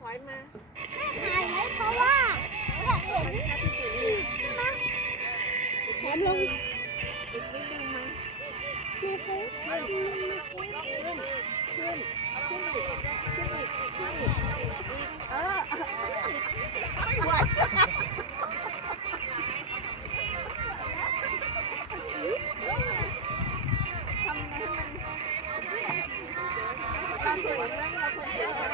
ถอยมาแม่หายไหมเพราะว่าอยากเห็นใช่ไหมแขนลงอีกนิดนึงมั้งดูสิขึ้นขึ้นขึ้นขึ้นอีกขึ้นอีกขึ้นอีกเออไม่ไหวทำไงให้มันเาสวยเราสวย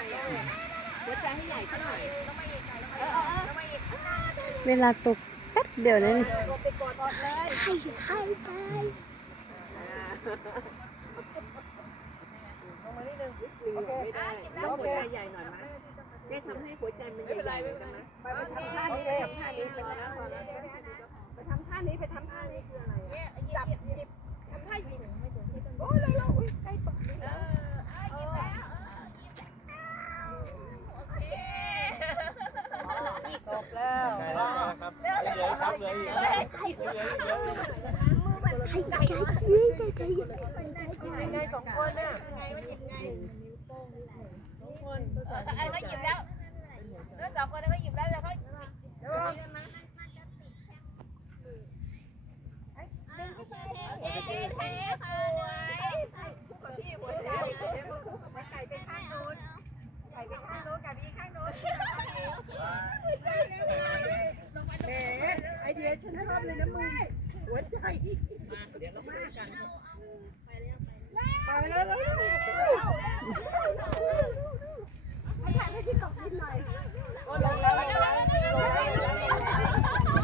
หัวใจหัวใจให้ใหญ่ขึ้นหน่อยเออเออเออเวลาตกแป๊บเดียวนั่นไปกดอดเลยใครใครใครไม่ได้ต้องหัวใจใหญ่หน่อยไหมแม่ทำให้หัวใจมันใหญ่ๆเลยนะไปทำท่านี้เลยทำท่านี้ไปทำท่านี้ไปทำท่านี้ไปทำท่านี้คืออะไรจับหยิบทำท่าหยิบโอ้ยเลยเราใกล้ตกนี่แล้ว ตกแล้ว ใช่แล้วครับเหลือครับเหลืออีกเหลืออีกเหลืออีก ใครใครใครใคร ไงสองคนน่ะไงมาหยิบไงสองคน ไอ้ก็หยิบแล้วแล้วสองคนนั้นก็หยิบแล้วแล้วก็ เดี๋ยว เอ๊ะเอ๊ะเอ๊ะสวยพี่หัวใจ ไก่ไปข้างนู้นไก่ไปข้างนู้นไก่ไปข้างนู้นแหมไอ เดียฉันชอบเลยนะมึงหัวใจเดี๋ยวเรามากันไปแล้วแล้วโอ้ลงแล้วลงแล้วลงแล้ว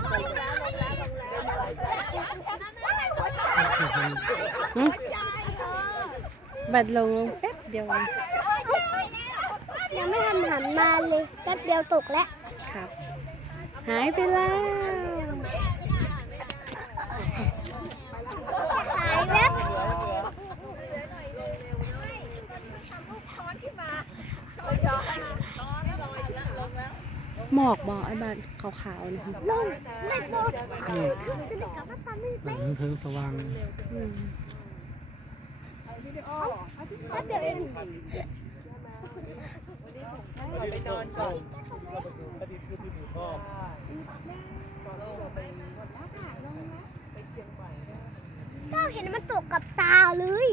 ลงแล้วลงแล้วลงแล้วบัดลงลงแป๊บเดียวเองยังไม่ทันหันมาเลยแป๊บเดียวตกแล้วครับ หายไปแล้ว หายแวบ หมอกบอกไอ้บ้านขาวๆนะคะลงไม่หมดจะได้กลับมาตามไม่ได้เพิ่งสว่างอืมแป๊บเดียวเองไปนอนก่อนอดีตคือที่หนูชอบก็เห็นมันตกกับตาเลย